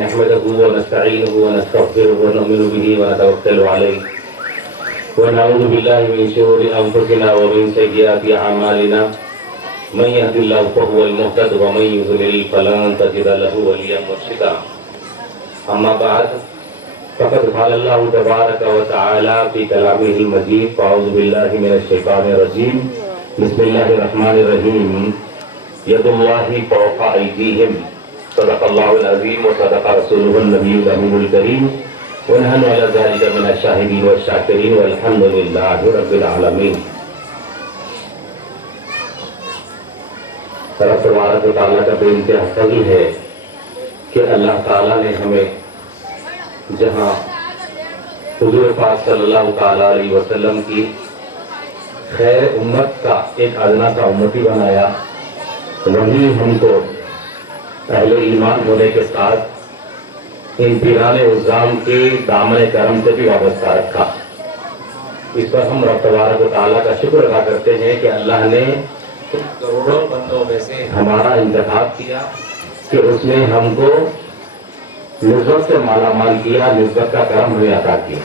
نحمده ونستعينه ونستغفره ونؤمن به ونتوكل عليه ونعوذ بالله من شرور أنفسنا ومن سيئات أعمالنا من يهد الله فهو المهتد ومن يضلل فلن تجد له وليا مرشدا أما بعد فقد قال الله تبارك وتعالى في كلامه المجيد فأعوذ بالله من الشيطان الرجيم بسم الله الرحمن الرحيم يد الله فوق أيديهم صدق الله العظيم وصدق رسوله النبي الأمين الكريم ونحن على ذلك من الشاهدين والشاكرين والحمد لله رب العالمين. رب تبارک و تعالیٰ کا بے انتہا فضل ہے کہ اللہ تعالیٰ نے ہمیں جہاں حضور پاک صلی اللہ تعالیٰ علیہ وسلم کی خیر امت کا ایک ادنا کا امتی بنایا، وہیں ہم کو اہل ایمان ہونے کے ساتھ ان پیران عظام کے دامن کرم سے بھی وابستہ رکھا. اس پر ہم رب تبارک و تعالیٰ کا شکر ادا کرتے ہیں کہ اللہ نے کروڑوں بندوں میں سے ہمارا انتخاب کیا کہ اس نے ہم کو نسبت سے مالا مال کیا، نسبت کا کرم ہمیں عطا کیا.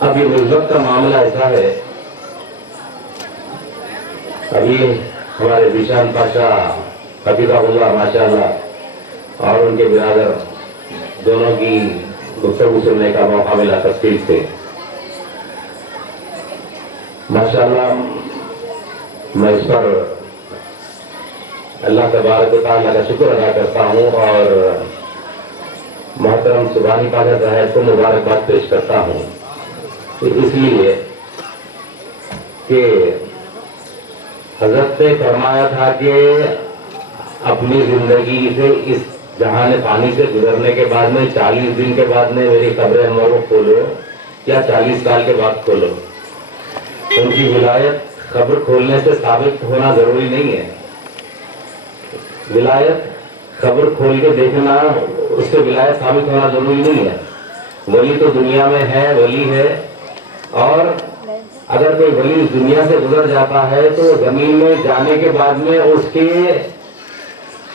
اب یہ نسبت کا معاملہ ایسا ہے، ابھی ہمارے ذیشان پاشا حفیظہ اللہ ماشاء اللہ اور ان کے برادر دونوں کی گفتگو سننے کا موقع ملا تفصیل سے. ماشاء اللہ میں اس پر اللہ تبارک و تعالیٰ کا شکر ادا کرتا ہوں اور محترم سبحانی پاشا صاحب کو مبارکباد پیش کرتا ہوں، اس لیے کہ حضرت نے فرمایا تھا کہ اپنی زندگی سے اس جہان پانی سے گزرنے کے بعد میں 40 دن کے بعد میں میری قبر انور کو کھولو یا 40 سال کے بعد کھولو. ان کی ولایت قبر کھولنے سے ثابت ہونا ضروری نہیں ہے. ولایت قبر کھول کے دیکھنا اس سے ولایت ثابت ہونا ضروری نہیں ہے. ولی تو دنیا میں ہے، ولی ہے، اور اگر کوئی ولی اس دنیا سے گزر جاتا ہے تو زمین میں جانے کے بعد میں اس کے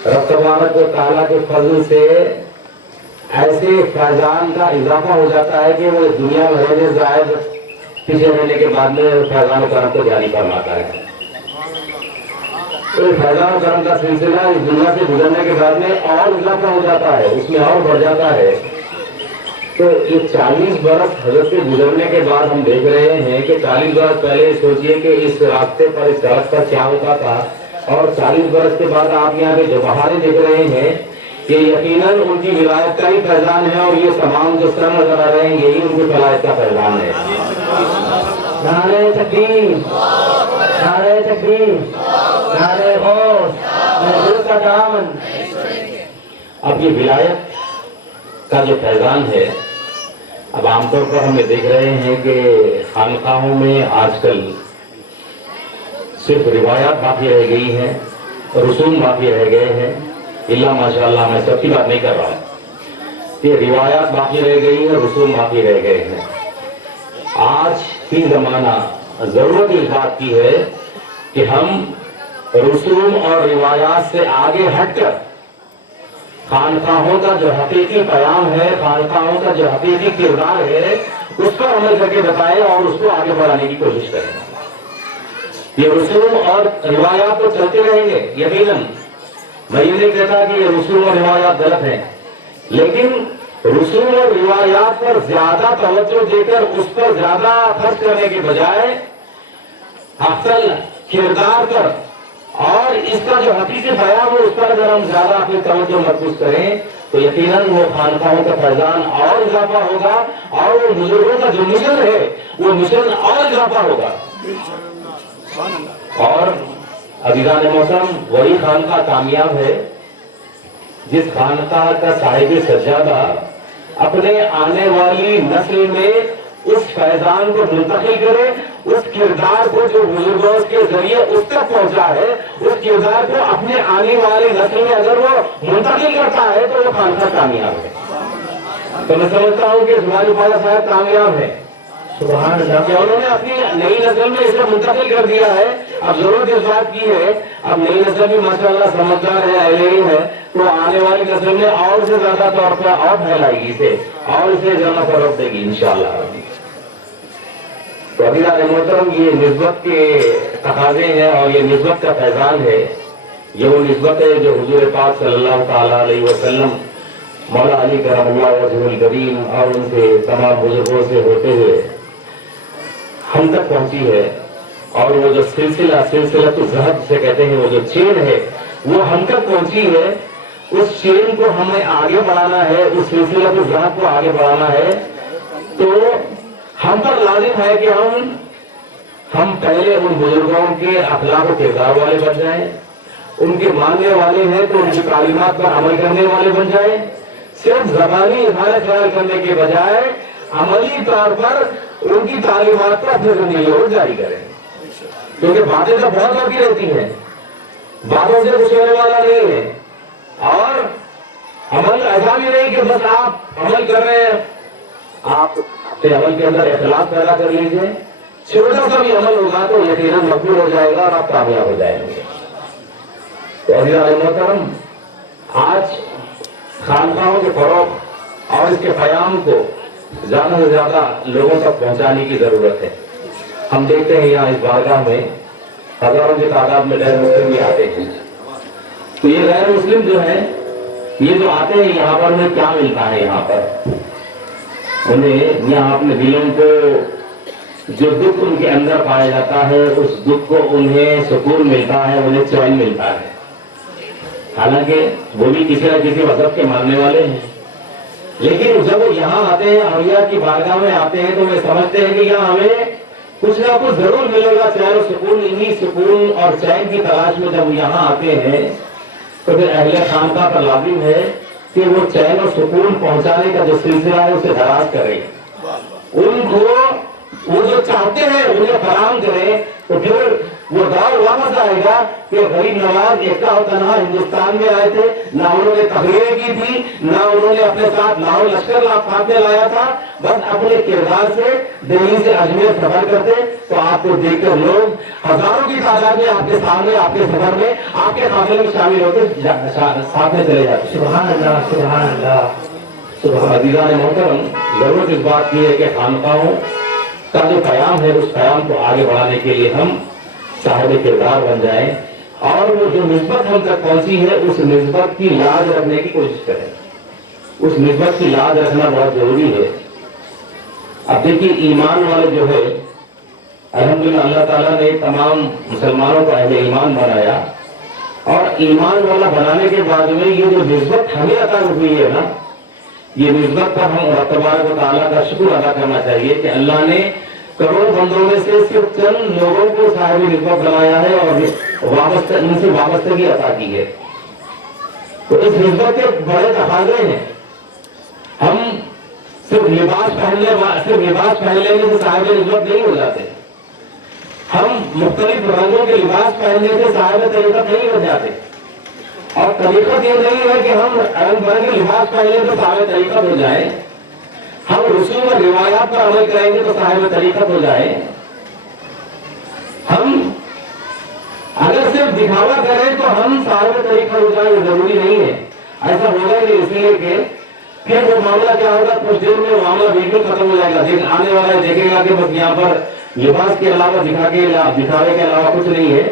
رب تبارک و تعالیٰ کے فضل سے ایسے فیضان کا اضافہ ہو جاتا ہے کہ وہ دنیا میں رہنے زائد پیچھے رہنے کے بعد میں فیضان و کرم کو جاری فرماتا ہے. تو فیضان و کرم کا سلسلہ اس دنیا سے گزرنے کے بعد میں اور اضافہ ہو جاتا ہے، اس میں اور بڑھ جاتا ہے. تو یہ 40 برس حضرت سے گزرنے کے بعد ہم دیکھ رہے ہیں کہ 40 برس پہلے سوچئے کہ اس راستے پر، اس سڑک پر کیا ہوتا تھا، اور 40 برس کے بعد آپ یہاں پہ جو بہاریں دیکھ رہے ہیں کہ یقیناً ان کی ولایت کا ہی فیضان ہے، اور یہ تمام جو سر نظر آ رہے ہیں یہی ان کی ولایت کا فیضان ہے. نعرہ تکبیر، نعرہ تکبیر، نعرہ غوث، محبوب کا دامن. اب یہ ولایت کا جو فیضان ہے، اب عام طور پر ہم یہ دیکھ رہے ہیں کہ خانقاہوں میں آج کل صرف روایات باقی رہ گئی ہیں، رسوم باقی رہ گئے ہیں. اللہ ماشاءاللہ میں سب کی بات نہیں کر رہا ہوں، یہ روایات باقی رہ گئی ہیں، رسوم باقی رہ گئے ہیں. آج کی زمانہ ضرورت اس بات کی ہے کہ ہم رسوم اور روایات سے آگے ہٹ کر خانقاہوں کا جو حقیقی پیام ہے، خانقاہوں کا جو حقیقی کردار ہے، اس پر عمل کر کے بتائیں اور اس کو آگے بڑھانے کی کوشش کریں. یہ رسوم اور روایات تو چلتے رہیں گے یقیناً، میں یہ نہیں کہتا کہ یہ رسوم اور روایات غلط ہیں، لیکن رسوم اور روایات پر زیادہ توجہ دے کر اس پر زیادہ خرچ کرنے کے بجائے اصل کردار پر اور اس کا جو حقیقی بیان ہے اس پر اگر ہم زیادہ اپنی توجہ مرکوز کریں تو یقیناً وہ خانقاہوں کا فیضان اور اضافہ ہوگا، اور وہ بزرگوں کا جو مشن ہے وہ مشن اور اضافہ ہوگا. اور عزیزان محترم، وہی خانقاہ کامیاب ہے جس خانقاہ کا صاحب سجادہ اپنے آنے والی نسل میں اس فیضان کو منتقل کرے، اس کردار کو جو بزرگوں کے ذریعے اس تک پہنچا ہے، اس کردار کو اپنے آنے والی نسل میں اگر وہ منتقل کرتا ہے تو وہ خانقاہ کامیاب ہے. تو میں سمجھتا ہوں کہ سبحانی پاشا صاحب کامیاب ہے. سبحان اللہ کہ انہوں نے اپنی نئی نسل میں اسے منتقل کر دیا ہے. اب ضرورت اس بات کی ہے اب نئی نسل بھی ماشاءاللہ سمجھدار ہے, اہل علم ہے, تو آنے والی نسل میں اور سے زیادہ طور پر اور پھیلائے گی اسے اور اسے زیادہ فروغ دے گی انشاءاللہ. تو ابھی محترم یہ نسبت کے تقاضے ہیں اور یہ نسبت کا فیضان ہے. یہ وہ نسبت ہے جو حضور پاک صلی اللہ تعالیٰ علیہ وسلم, مولا علی کرم اللہ وجہ الکریم اور ان سے تمام بزرگوں سے ہوتے ہوئے ہم تک پہنچی ہے. اور وہ جو سلسلہ تو ذہب سے کہتے ہیں, وہ جو چین ہے وہ ہم تک پہنچی ہے. اس چین کو ہمیں آگے بڑھانا ہے, اس سلسلہ تو ذہب کو آگے بڑھانا ہے. تو ہم پر لازم ہے کہ ہم پہلے ان بزرگوں کے اخلاق و کردار والے بن جائیں, ان کے ماننے والے ہیں تو ان کی تعلیمات پر عمل کرنے والے بن جائیں. صرف زبانی اظہار خیال کرنے کے بجائے عملی طور پر ان کی تعلیمات کو اپنے زندگی اور جاری کریں. کیونکہ باتیں تو بہت ہوتی رہتی ہیں, باتوں سے کچھ ہونے والا نہیں ہے. اور عمل ایسا بھی نہیں کہ بس آپ عمل کر رہے ہیں, آپ اپنے عمل کے اندر اخلاص پیدا کر لیجئے. چھوٹا سا بھی عمل ہوگا تو یقیناً مقبول ہو جائے گا اور آپ کامیاب ہو جائیں گے. تو عزیزان محترم, آج خانقاہوں کے فروغ اور اس کے قیام کو زیادہ سے زیادہ لوگوں تک پہنچانے کی ضرورت ہے. ہم دیکھتے ہیں یہاں اس بارگاہ میں ہزاروں کی تعداد میں غیر مسلم بھی آتے ہیں. تو یہ غیر مسلم جو ہیں, یہ جو آتے ہیں یہاں پر انہیں کیا ملتا ہے؟ یہاں پر انہیں یہاں اپنے دلوں کو جو دکھ ان کے اندر پایا جاتا ہے اس دکھ کو انہیں سکون ملتا ہے, انہیں چین ملتا ہے. حالانکہ وہ بھی کسی نہ کسی مذہب کے ماننے والے ہیں, لیکن جب وہ یہاں آتے ہیں, اولیاء کی بارگاہ میں آتے ہیں, تو وہ سمجھتے ہیں کہ یہاں ہمیں کچھ نہ کچھ ضرور ملے گا, چین و سکون. انہی سکون اور چین کی تلاش میں جب یہاں آتے ہیں تو پھر اہل خانقاہ پر لازم ہے کہ وہ چین و سکون پہنچانے کا جو سلسلہ ہے اسے دراز کریں, ان کو وہ جو چاہتے ہیں انہیں فراہم کریں. تو پھر وہ دور واپس آئے گا کہ غریب نواز ایکتا و تنہا ہندوستان میں آئے تھے, نہ انہوں نے تقریریں کی تھی, نہ انہوں نے اپنے ساتھ لاہور لشکر خاتمے لایا تھا, بس اپنے کردار سے دہلی سے اجمیر سفر کرتے. تو آپ کو دیکھ کر لوگ ہزاروں کی تعداد میں آپ کے سامنے, آپ کے سفر میں, آپ کے قافلے میں شامل ہوتے ساتھ میں چلے جاتے. سبحان اللہ سبحان اللہ سبحان. عزیزان محترم, ضرورت اس بات کی ہے کہ خانقاہوں کا جو قیام ہے اس قیام کو آگے بڑھانے کے لیے ہم صاحب کردار بن جائیں اور وہ جو نسبت ہم تک پہنچی ہے اس نسبت کی لاج رکھنے کی کوشش کریں. اس نسبت کی لاج رکھنا بہت ضروری ہے. اب دیکھیے ایمان والے جو ہے, الحمدللہ اللہ تعالیٰ نے تمام مسلمانوں کو اہل ایمان بنایا, اور ایمان والا بنانے کے بعد میں یہ جو نسبت ہمیں عطا ہوئی ہے نا, یہ نسبت پر ہم اللہ تبارک و تعالیٰ کا شکر ادا کرنا چاہیے کہ اللہ نے کروڑ بندوں میں سے صرف چند لوگوں کو صاحب نسبت بنایا ہے اور ان سے وابستگی عطا کی ہے. تو اس نسبت کے بڑے تقاضے ہیں. ہم صرف لباس پہننے سے صاحب نسبت نہیں ہو جاتے, ہم مختلف رنگوں کے لباس پہننے سے صاحب طریقت نہیں ہو جاتے. اور طریقت یہ نہیں ہے کہ ہم رنگ برنگے لباس پہننے سے صاحب طریقت ہو جائے, ہم رسوم اور روایات پر عمل کریں گے تو صاحب طریقت ہو جائے. ہم اگر صرف دکھاوا کریں تو ہم صاحب طریقت ہو جائیں, یہ ضروری نہیں ہے. ایسا ہوگا ہی نہیں, اس لیے کہ پھر وہ معاملہ کیا ہوگا, کچھ دیر میں معاملہ بالکل ختم ہو جائے گا. آنے والا دیکھے گا کہ بس یہاں پر لباس کے علاوہ دکھاوے کے علاوہ کچھ نہیں ہے,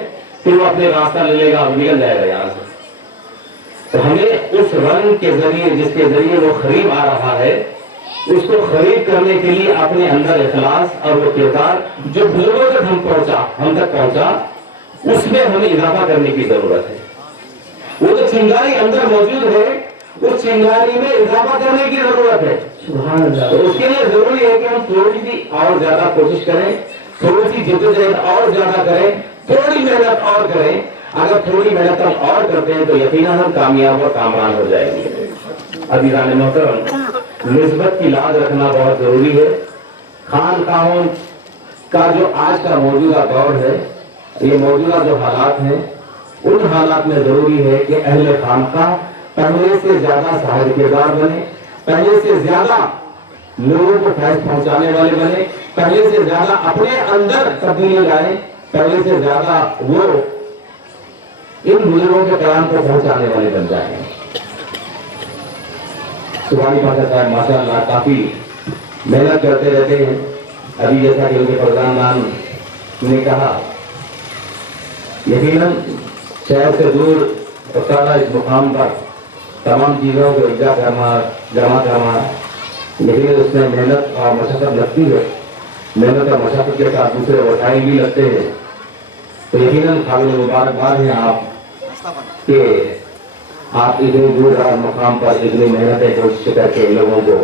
پھر وہ اپنے راستہ لے لے گا اور نکل جائے گا یہاں سے. تو ہمیں اس رنگ کے ذریعے جس کے ذریعے وہ خریب آ رہا ہے اس کو خرید کرنے کے لیے اپنے اندر اخلاص اور وہ کردار جو بزرگوں تک ہم تک پہنچا اس میں ہمیں اضافہ کرنے کی ضرورت ہے. وہ جو چنگاری اندر موجود ہے اس چنگاری میں اضافہ کرنے کی ضرورت ہے. سبحان اللہ. تو اس کے لیے ضروری ہے کہ ہم تھوڑی سی اور زیادہ کوشش کریں, تھوڑی سی جدوجہد اور زیادہ کریں, تھوڑی محنت اور کریں. اگر تھوڑی محنت ہم اور کرتے ہیں تو یقیناً ہم کامیاب اور کامران ہو جائیں گے. عزیزان محترم, نسبت کی لاج رکھنا بہت ضروری ہے. خانقاہوں کا جو آج کا موجودہ دور ہے, یہ موجودہ جو حالات ہیں ان حالات میں ضروری ہے کہ اہل خانقاہ پہلے سے زیادہ صاحب کردار بنے, پہلے سے زیادہ لوگوں کو فیض پہنچانے والے بنے, پہلے سے زیادہ اپنے اندر تبدیلی لائیں، پہلے سے زیادہ وہ ان بزرگوں کے پیغام کو پہنچانے والے بن جائیں۔ سبحانی پاکر صاحب ماشاء اللہ کافی محنت کرتے رہتے ہیں۔ ابھی جیسا کہ ان کے پردھان نے کہا، یقیناً شہر سے دور تعالیٰ اس مقام پر تمام چیزوں کو اجرا جمع کرنا، لیکن اس میں محنت اور مشقت لگتی ہے، محنت اور مشقت کے ساتھ دوسرے وسائل بھی لگتے ہیں۔ تو یقیناً قابل مبارکباد ہیں آپ کہ آپ اتنے دور دراز مقام پر اتنی محنتیں کوشش کر کے لوگوں کو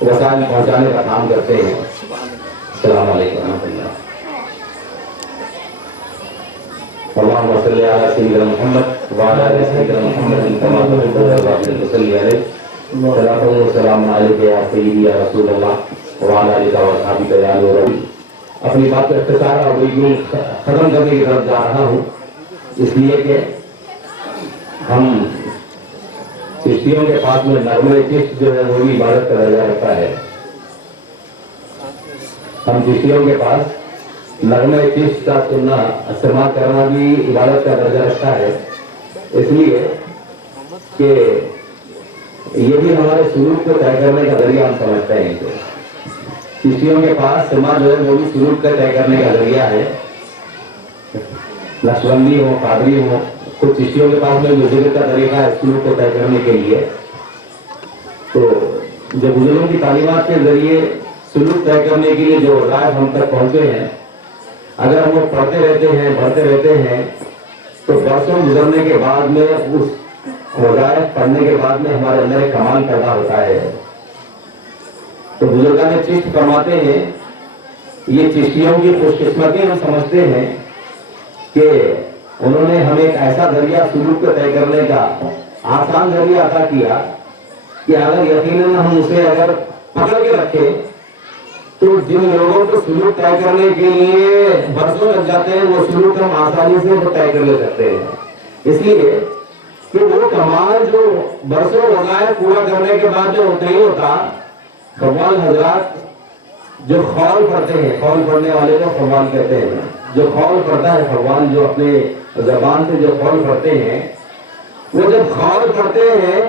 وسائل پہنچانے کا کام کرتے ہیں۔ السلام علیکم ورحمۃ اللہ۔ اللهم صل على سيدنا محمد وعلى ال سيدنا محمد كما صليت وسلم عليه صلاة وسلام عليك يا سيدي يا رسول الله وعلى آلك وصحبه يا نور ربي۔ اپنی بات کا اختصار اور ویڈیو ختم کرنے کی طرف جا رہا ہوں، اس لیے کہ ہم چشتیوں کے پاس میں نغمہ چشت جو ہے وہ بھی عبادت کا درجہ رکھتا ہے۔ ہم چشتیوں کے پاس نغمہ چشت کا سننا استعمال کرنا بھی عبادت کا درجہ رکھتا ہے، اس لیے کہ یہ بھی ہمارے سلوک کو طے کرنے کا ذریعہ ہم سمجھتے ہیں کہ چشتیوں کے پاس سما جو ہے وہ بھی سلوک کا طے کرنے کا ذریعہ ہے۔ نقشبندی ہو، قادری ہو، کچھ چشتیوں کے پاس میں جو ذکر کا طریقہ ہے سلوک کو طے کرنے کے لیے، تو جو بزرگوں کی تعلیمات کے ذریعے سلوک طے کرنے کے لیے جو رائے ہم تک پہنچے ہیں، اگر ہم وہ پڑھتے رہتے ہیں بڑھتے رہتے ہیں تو برسوں گزرنے کے بعد میں اس ہدایت پڑھنے کے بعد میں ہمارے اندر ایک کمال پیدا ہوتا ہے۔ تو بزرگان چشت فرماتے ہیں، یہ چشتیوں کی خوش قسمتی ہم سمجھتے ہیں کہ انہوں نے ہمیں ایک ایسا ذریعہ سلوک کو طے کرنے کا آسان ذریعہ عطا کیا کہ اگر یقیناً ہم اسے اگر پکڑ کے رکھیں تو جن لوگوں کو سلوک طے کرنے کے لیے برسوں لگ جاتے ہیں وہ سلوک ہم آسانی سے طے کر لے سکتے ہیں۔ اس لیے کہ وہ کمال جو برسوں وغیرہ پورا کرنے کے بعد جو نہیں ہوتا، قوال حضرات جو خول پڑھتے ہیں، خول پڑھنے والے کو قوال کہتے ہیں، جو خول پڑھتا ہے قوال جو اپنے زبان سے جو خول پڑھتے ہیں، وہ جب خول پڑھتے ہیں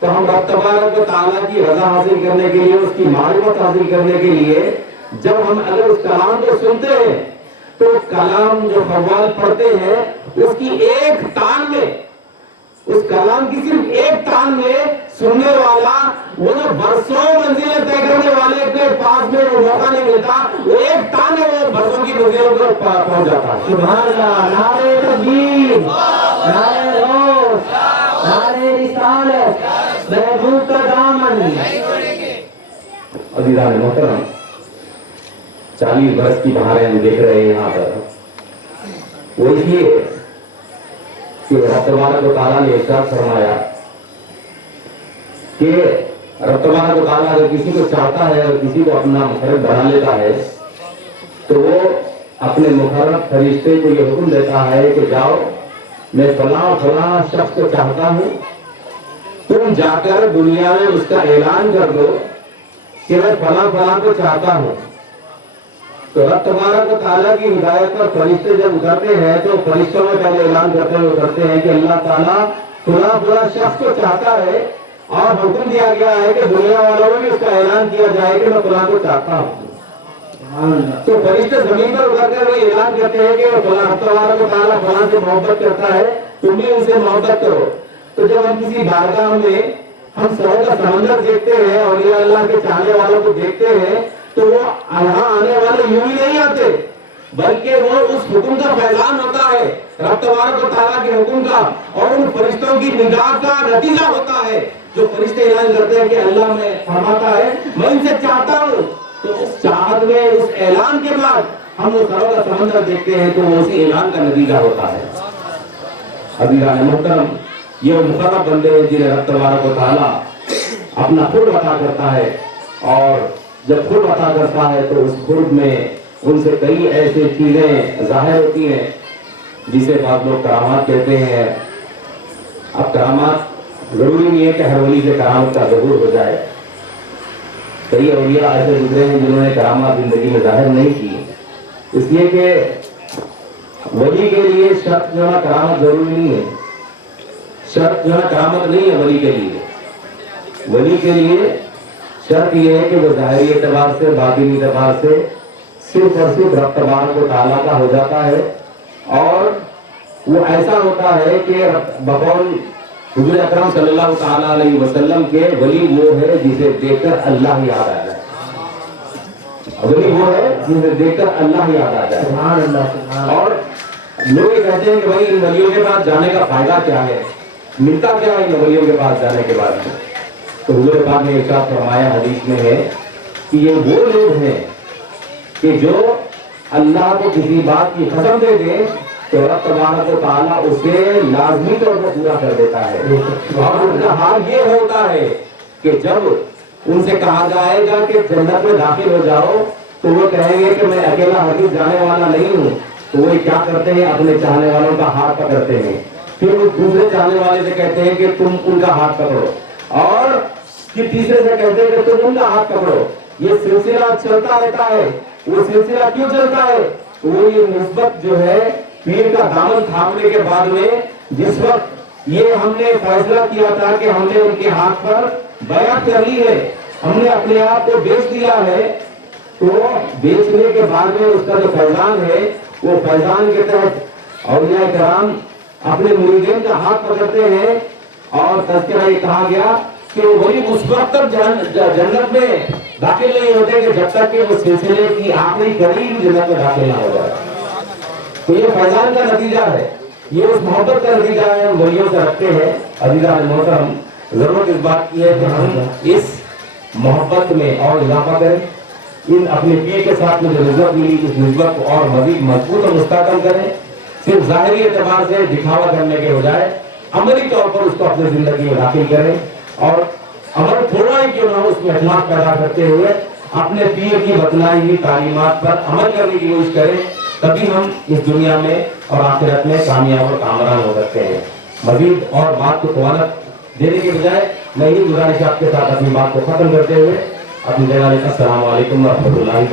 تو ہم رب تبارک و تعالیٰ کی رضا حاصل کرنے کے لیے، اس کی معرفت حاصل کرنے کے لیے جب ہم اگر اس کلام کو سنتے ہیں تو کلام جو قوال پڑھتے ہیں اس کی ایک تان میں، اس کلام کی صرف ایک تان میں سننے والا وہ جو برسوں منزلیں طے کرنے والے کے پاس میں وہ موقع نہیں ملتا، وہ ایک تان ہے وہ برسوں کی منزلوں پر پہنچ جاتا ہے۔ سبحان اللہ، نعرہ تکبیر، نعرہ غوث، نعرہ رسالت، محبوب کا دامن۔ عزیزان محترم، 40 برس کی بہاریں ہم دیکھ رہے ہیں یہاں پر، وہ اس لیے کہ رب تبارک و تعالیٰ نے ارشاد فرمایا کہ رب تبارک و تعالیٰ اگر کسی کو چاہتا ہے اور کسی کو اپنا مقرب بنا لیتا ہے تو وہ اپنے مقرب فرشتے کو یہ حکم دیتا ہے کہ جاؤ، میں فلاں فلاں شخص کو چاہتا ہوں، تم جا کر دنیا میں اس کا اعلان کر دو کہ میں فلاں فلاں کو چاہتا ہوں۔ تو رب تبارک و تعالیٰ کی ہدایت پر فرشتے جب اترتے ہیں تو فرشتوں میں پہلے اعلان کرتے ہوئے اترتے ہیں کہ اللہ تعالیٰ فلاں فلاں شخص کو چاہتا ہے، اور حکم دیا گیا ہے کہ دنیا والوں میں بھی اس کا اعلان کیا جائے کہ میں فلاں کو چاہتا ہوں۔ تو فرشتے زمین پر اتر کر وہ اعلان کرتے ہیں کہ فلاں رب تبارک و تعالیٰ فلاں سے محبت کرتا ہے، تم بھی ان سے محبت کرو۔ تو جب ہم کسی بارگاہ میں ہم سو کا سمندر دیکھتے ہیں اور یہ اللہ کے چاہنے والوں کو دیکھتے ہیں تو وہ یہاں آنے والے یوں ہی نہیں آتے، بلکہ وہ اس حکم کا فیضان ہوتا ہے، رب تبارک و تعالیٰ کے حکم کا، اور ان فرشتوں کی نگاہ کا نتیجہ ہوتا ہے۔ جو فرشتے اعلان کرتے ہیں کہ اللہ میں فرماتا ہے میں ان سے چاہتا ہوں، تو اس چاہت میں اس اعلان کے بعد ہم وہ سروں کا سمندر دیکھتے ہیں تو وہ اسی اعلان کا نتیجہ ہوتا ہے۔ عزیزان محترم، یہ مقرب بندے ہیں جنہیں رب تبارک و تعالیٰ اپنا خود عطا کرتا ہے، اور جب خود عطا کرتا ہے تو اس خود میں ان سے کئی ایسی چیزیں ظاہر ہوتی ہیں جسے بعض لوگ کرامات کہتے ہیں۔ اب کرامات ضروری نہیں ہے کہ ہر ولی سے کرامت کا ظہور ہو جائے، کئی اولیاء ایسے گزرے ہیں جنہوں نے کرامات زندگی میں ظاہر نہیں کی، اس لیے کہ ولی کے لیے شرط جو ہے کرامت ضروری نہیں ہے، شرط جو ہے کرامت نہیں ہے ولی کے لیے. ولی کے لیے شرط یہ ہے کہ وہ ظاہری اعتبار سے باطنی اعتبار سے صرف اور صرف رب تبارک و تعالیٰ کا ہو جاتا ہے، اور وہ ایسا ہوتا ہے کہ بقول حضور اکرم صلی اللہ تعالیٰ علیہ وسلم کے ولی وہ ہے جسے دیکھ کر اللہ یاد آ جائے. ولی وہ ہے جسے دیکھ کر اللہ یاد آ جائے. سبحان اللہ سبحان اللہ. اور لوگ یہ کہتے ہیں کہ بھائی ان ولیوں کے پاس جانے کا فائدہ کیا ہے، ملتا کیا ہے ان ولیوں کے پاس جانے کے بعد؟ تو حضور پاک نے ارشاد فرمایا حدیث میں ہے کہ یہ وہ لوگ ہیں کہ جو اللہ کو کسی بات کی قسم دے دیں تو رب تبارک و تعالیٰ اسے لازمی طور پر پورا کر دیتا ہے. اور ان کا حال یہ ہوتا ہے کہ جب ان سے کہا جائے گا کہ جنت میں داخل ہو جاؤ تو وہ کہیں گے کہ میں اکیلا ہرگز جانے والا نہیں ہوں. تو وہ کیا کرتے ہیں؟ اپنے چاہنے والوں کا ہاتھ پکڑتے ہیں، پھر وہ دوسرے چاہنے والے سے کہتے ہیں کہ تم ان کا ہاتھ پکڑو، اور پھر تیسرے سے کہتے ہیں کہ تم ان کا ہاتھ پکڑو. یہ سلسلہ چلتا رہتا ہے. وہ سلسلہ کیوں چلتا ہے؟ وہ یہ نسبت جو ہے پیر کا دامن تھامنے کے بعد میں جس وقت یہ ہم نے فیصلہ کیا تھا کہ ہم نے ان کے ہاتھ پر بیعت کر لی ہے، ہم نے اپنے آپ کو بیچ دیا ہے، تو بیچنے کے بعد میں اس کا جو فیضان ہے وہ فیضان کے تحت اولیاء کرام اپنے مریدین کا ہاتھ پکڑتے ہیں. اور تذکرہ یہ کہا گیا کہ وہی اس وقت تک جنت میں داخل نہیں ہوتے کہ جب تک کہ وہ سلسلے کی آخری کڑی جنت میں داخل نہ ہو جائے. تو یہ فیضان کا نتیجہ ہے، یہ اس محبت کا نتیجہ ہے ہم ولیوں سے رکھتے ہیں. عزیزان محترم، ضرورت اس بات کی ہے کہ ہم اس محبت میں اور اضافہ کریں، ان اپنے پیر کے ساتھ میں جو نسبت ملی اس نسبت کو اور مزید مضبوط اور مستحکم کریں. صرف ظاہری اعتبار سے دکھاوا کرنے کے بجائے عملی طور پر اس کو اپنی زندگی میں داخل کریں، اور عمل تھوڑا ہی کیوں نہ ہو اس میں اخلاق پیدا کرتے ہوئے اپنے پیر کی بتلائی ہوئی تعلیمات پر عمل کرنے کی کوشش کریں. تبھی ہم اس دنیا میں اور آخرت میں کامیاب اور کامران ہو سکتے ہیں. مزید اور بات کو قوانت دینے کے بجائے میں یہ گزارش آپ کے ساتھ اپنی بات کو ختم کرتے ہوئے اپنی جناب السلام علیکم ورحمۃ اللہ وبرکاتہ.